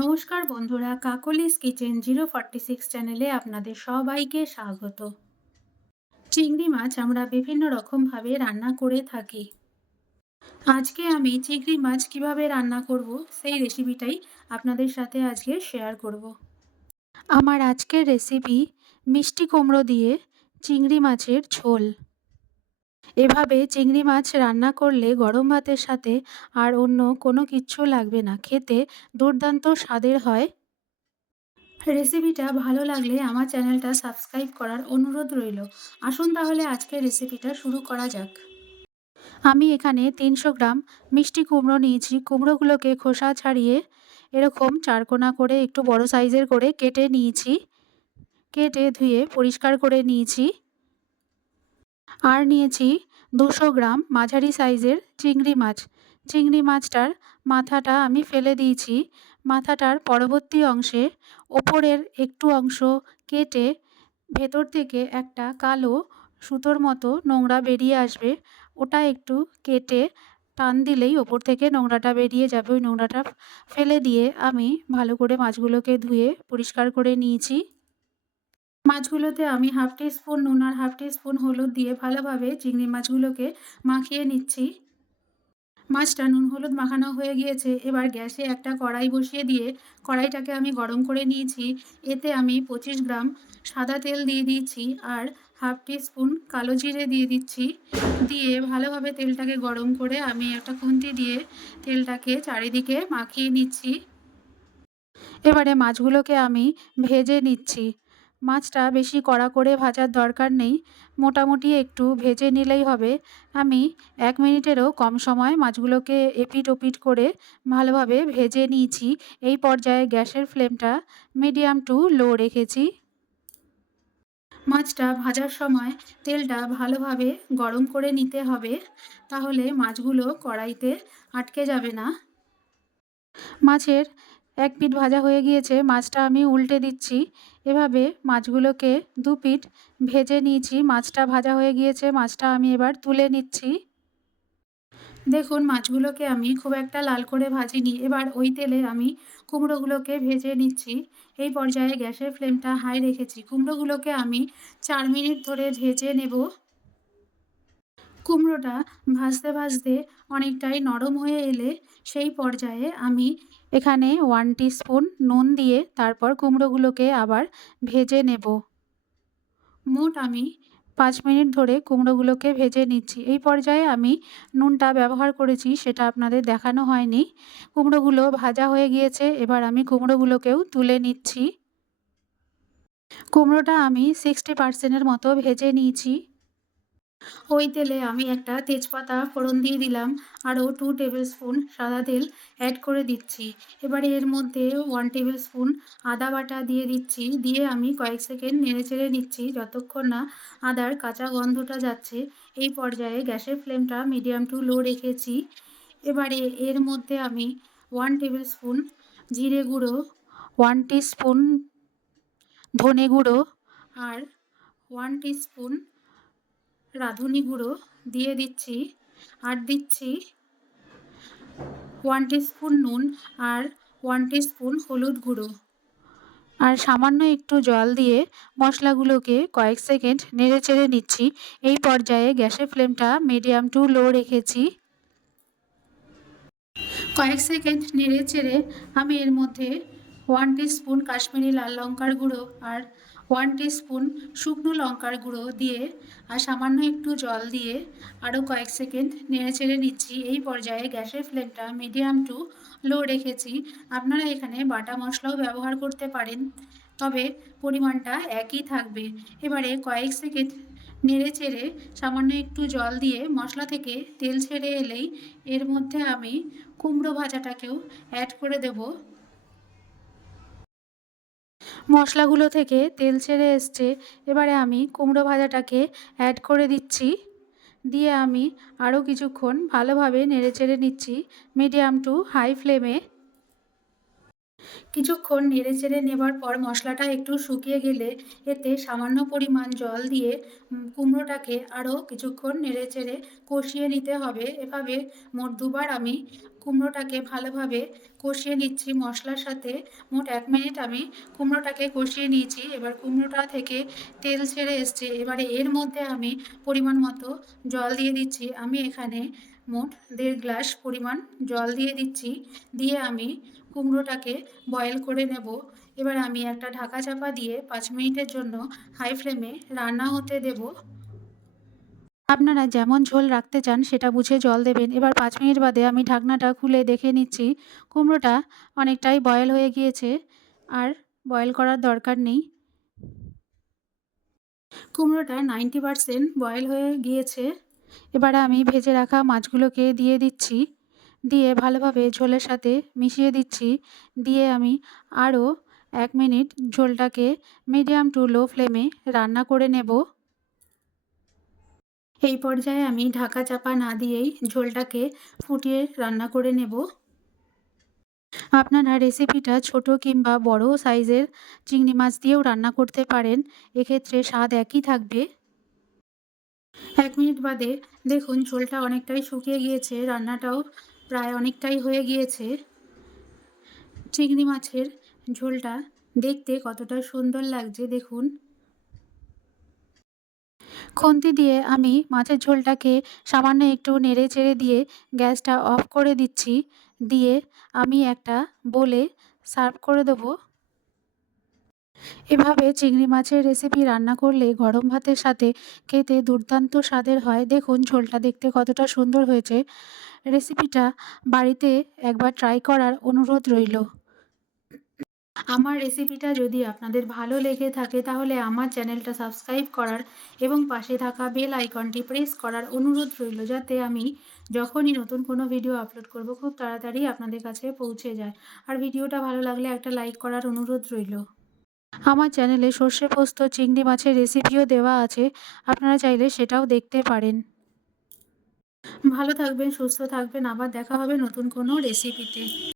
নমস্কার বন্ধুরা, কাকলিস কিচেন 046 চ্যানেলে আপনাদের সবাইকে স্বাগত। চিংড়ি মাছ আমরা বিভিন্ন রকমভাবে রান্না করে থাকি। আজকে আমি চিংড়ি মাছ কিভাবে রান্না করব সেই রেসিপিটাই আপনাদের সাথে আজকে শেয়ার করব। আমার আজকের রেসিপি মিষ্টি কুমড়ো দিয়ে চিংড়ি মাছের ঝোল। এভাবে চিংড়ি মাছ রান্না করলে গরম ভাতের সাথে আর অন্য কোনো কিচ্ছু লাগবে না, খেতে দুর্দান্ত স্বাদের হয়। রেসিপিটা ভালো লাগলে আমার চ্যানেলটা সাবস্ক্রাইব করার অনুরোধ রইল। আসুন তাহলে আজকের রেসিপিটা শুরু করা যাক। আমি এখানে 300 গ্রাম মিষ্টি কুমড়ো নিয়েছি। কুমড়োগুলোকে খোসা ছাড়িয়ে এরকম চারকোনা করে একটু বড় সাইজের করে কেটে নিয়েছি। কেটে ধুয়ে পরিষ্কার করে নিয়েছি। আর নিয়েছি 200 গ্রাম মাঝারি সাইজের চিংড়ি মাছ। চিংড়ি মাছটার মাথাটা আমি ফেলে দিয়েছি। মাথাটার পরবর্তী অংশে ওপরের একটু অংশ কেটে ভেতর থেকে একটা কালো সুতোর মতো নোংরা বেরিয়ে আসবে, ওটা একটু কেটে টান দিলেই ওপর থেকে নোংরাটা বেরিয়ে যাবে। ওই নোংরাটা ফেলে দিয়ে আমি ভালো করে মাছগুলোকে ধুয়ে পরিষ্কার করে নিয়েছি। মাছগুলোতে আমি হাফ টিস্পুন নুন আর হাফ টিস্পুন হলুদ দিয়ে ভালোভাবে চিংড়ি মাছগুলোকে মাখিয়ে নিচ্ছি। মাছটা নুন হলুদ মাখানো হয়ে গিয়েছে। এবার গ্যাসে একটা কড়াই বসিয়ে দিয়ে কড়াইটাকে আমি গরম করে নিয়েছি। এতে আমি 25 গ্রাম সাদা তেল দিয়ে দিয়েছি আর হাফ টিস্পুন কালো জিরে দিয়ে দিচ্ছি। দিয়ে ভালোভাবে তেলটাকে গরম করে আমি একটা খুন্তি দিয়ে তেলটাকে চারিদিকে মাখিয়ে নিচ্ছি। এবারে মাছগুলোকে আমি ভেজে নিচ্ছি। মাছটা বেশি কড়া করে ভাজার দরকার নেই, মোটামুটি একটু ভেজে নিলেই হবে। আমি 1 মিনিটেরও কম সময় মাছগুলোকে এপিট ওপিট করে ভালোভাবে ভেজে নিয়েছি। এই পর্যায়ে গ্যাসের ফ্লেমটা মিডিয়াম টু লো রেখেছি। মাছটা ভাজার সময় তেলটা ভালোভাবে গরম করে নিতে হবে, তাহলে মাছগুলো কড়াইতে আটকে যাবে না। মাছের এক পিঠ ভাজা হয়ে গিয়েছে, মাছটা আমি উল্টে দিচ্ছি। এভাবে মাছগুলোকে 2 পিঠ ভেজে নিয়েছি। মাছটা ভাজা হয়ে গিয়েছে, মাছটা আমি এবার তুলে নিচ্ছি। দেখুন মাছগুলোকে আমি খুব একটা লাল করে ভাজিনি। এবার ওই তেলে আমি কুমড়োগুলোকে ভেজে নিচ্ছি। এই পর্যায়ে গ্যাসের ফ্লেমটা হাই রেখেছি। কুমড়োগুলোকে আমি 4 মিনিট ধরে ভেজে নেব। কুমড়োটা ভাজতে ভাজতে অনেকটাই নরম হয়ে এলে সেই পর্যায়ে আমি এখানে 1 টিস্পুন নুন দিয়ে তারপর কুমড়োগুলোকে আবার ভেজে নেব। মোট আমি 5 মিনিট ধরে কুমড়োগুলোকে ভেজে নিচ্ছি। এই পর্যায়ে আমি নুনটা ব্যবহার করেছি, সেটা আপনাদের দেখানো হয়নি। কুমড়োগুলো ভাজা হয়ে গিয়েছে, এবার আমি কুমড়োগুলোকেও তুলে নিচ্ছি। কুমড়োটা আমি 60% এর মতো ভেজে নিয়েছি। ওই তেলে আমি একটা তেজপাতা ফোড়ন দিয়ে দিলাম, আরও 2 টেবিল স্পুন সাদা তেল অ্যাড করে দিচ্ছি। এবারে এর মধ্যে 1 টেবিল স্পুন আদা বাটা দিয়ে দিচ্ছি। দিয়ে আমি কয়েক সেকেন্ড নেড়েচেড়ে নিচ্ছি যতক্ষণ না আদার কাঁচা গন্ধটা যাচ্ছে। এই পর্যায়ে গ্যাসের ফ্লেমটা মিডিয়াম টু লো রেখেছি। এবারে এর মধ্যে আমি 1 টেবিল স্পুন জিরে গুঁড়ো, 1 টিস্পুন ধনে গুঁড়ো আর 1 টিস্পুন রাঁধুনি গুঁড়ো দিয়ে দিচ্ছি। আর দিচ্ছি 1 টিস্পুন নুন আর 1 টিস্পুন হলুদ গুঁড়ো। আর সামান্য একটু জল দিয়ে মশলাগুলোকে কয়েক সেকেন্ড নেড়েচেড়ে নিচ্ছি। এই পর্যায়ে গ্যাসের ফ্লেমটা মিডিয়াম টু লো রেখেছি। কয়েক সেকেন্ড নেড়েচেড়ে আমি এর মধ্যে 1 টিস্পুন কাশ্মীরি লাল লঙ্কার গুঁড়ো আর 1 টিস্পুন শুকনো লঙ্কার গুঁড়ো দিয়ে আর সামান্য একটু জল দিয়ে আরও কয়েক সেকেন্ড নেড়েচেড়ে নিচ্ছি। এই পর্যায়ে গ্যাসের ফ্লেমটা মিডিয়াম টু লো রেখেছি। আপনারা এখানে বাটা মশলাও ব্যবহার করতে পারেন, তবে পরিমাণটা একই থাকবে। এবারে কয়েক সেকেন্ড নেড়েচেড়ে সামান্য একটু জল দিয়ে মশলা থেকে তেল ছেড়ে এলেই এর মধ্যে আমি কুমড়ো ভাজাটাকেও অ্যাড করে দেব। মশলাগুলো থেকে তেল ছেড়ে এসছে, এবারে আমি কুমড়ো ভাজাটাকে অ্যাড করে দিচ্ছি। দিয়ে আমি আরও কিছুক্ষণ ভালোভাবে নেড়েচেড়ে নিচ্ছি মিডিয়াম টু হাই ফ্লেমে। কিছুক্ষণ নেড়েচেড়ে নেবার পর মশলাটা একটু শুকিয়ে গেলে এতে সামান্য পরিমাণ জল দিয়ে কুমড়োটাকে আরও কিছুক্ষণ নেড়েচেড়ে কষিয়ে নিতে হবে। এভাবে মোট 2 বার আমি কুমড়োটাকে ভালোভাবে কষিয়ে নিচ্ছি মশলার সাথে। মোট 1 মিনিট আমি কুমড়োটাকে কষিয়ে নিয়েছি। এবার কুমড়োটা থেকে তেল ছেড়ে এসছে। এবারে এর মধ্যে আমি পরিমাণ মতো জল দিয়ে দিচ্ছি। আমি এখানে মোট 1.5 গ্লাস পরিমাণ জল দিয়ে দিচ্ছি। দিয়ে আমি কুমড়োটাকে বয়েল করে নেব। এবার আমি একটা ঢাকা চাপা দিয়ে 5 মিনিটের জন্য হাই ফ্লেমে রান্না হতে দেব। আপনারা যেমন ঝোল রাখতে চান সেটা বুঝে জল দেবেন। এবার 5 মিনিট বাদে আমি ঢাকনাটা খুলে দেখে নিচ্ছি কুমড়োটা অনেকটাই বয়েল হয়ে গিয়েছে। আর বয়েল করার দরকার নেই। কুমড়োটা 90% বয়েল হয়ে গিয়েছে। এবারে আমি ভেজে রাখা মাছগুলোকে দিয়ে দিচ্ছি। দিয়ে ভালোভাবে ঝোলের সাথে মিশিয়ে দিচ্ছি। দিয়ে আমি আরও 1 মিনিট ঝোলটাকে মিডিয়াম টু লো ফ্লেমে রান্না করে নেব। এই পর্যায়ে আমি ঢাকা চাপা না দিয়েই ঝোলটাকে ফুটিয়ে রান্না করে নেব। আপনারা রেসিপিটা ছোট কিংবা বড় সাইজের চিংড়ি মাছ দিয়েও রান্না করতে পারেন। এক্ষেত্রে স্বাদ একই থাকবে। 1 মিনিট বাদে দেখুন ঝোলটা অনেকটাই শুকিয়ে গিয়েছে, রান্নাটাও প্রায় অনেকটাই হয়ে গিয়েছে। চিংড়ি মাছের ঝোলটা দেখতে কতটা সুন্দর লাগছে দেখুন। খুন্তি দিয়ে আমি মাছের ঝোলটাকে সামান্য একটু নেড়ে চেড়ে দিয়ে গ্যাসটা অফ করে দিচ্ছি। দিয়ে আমি একটা বোলে সার্ভ করে দেবো। এভাবে চিংড়ি মাছের রেসিপি রান্না করলে গরম ভাতের সাথে খেতে দুর্দান্ত স্বাদের হয়। দেখুন ঝোলটা দেখতে কতটা সুন্দর হয়েছে। রেসিপিটা বাড়িতে একবার ট্রাই করার অনুরোধ রইল। আমার রেসিপিটা যদি আপনাদের ভালো লেগে থাকে তাহলে আমার চ্যানেলটা সাবস্ক্রাইব করার এবং পাশে থাকা বেল আইকনটি প্রেস করার অনুরোধ রইল, যাতে আমি যখনই নতুন কোনো ভিডিও আপলোড করব খুব তাড়াতাড়ি আপনাদের কাছে পৌঁছে যায়। আর ভিডিওটা ভালো লাগলে একটা লাইক করার অনুরোধ রইল। আমার চ্যানেলে সর্ষে পোস্ত চিংড়ি মাছের রেসিপিও দেওয়া আছে, আপনারা চাইলে সেটাও দেখতে পারেন। ভালো থাকবেন, সুস্থ থাকবেন, আবার দেখা হবে নতুন কোনো রেসিপিতে।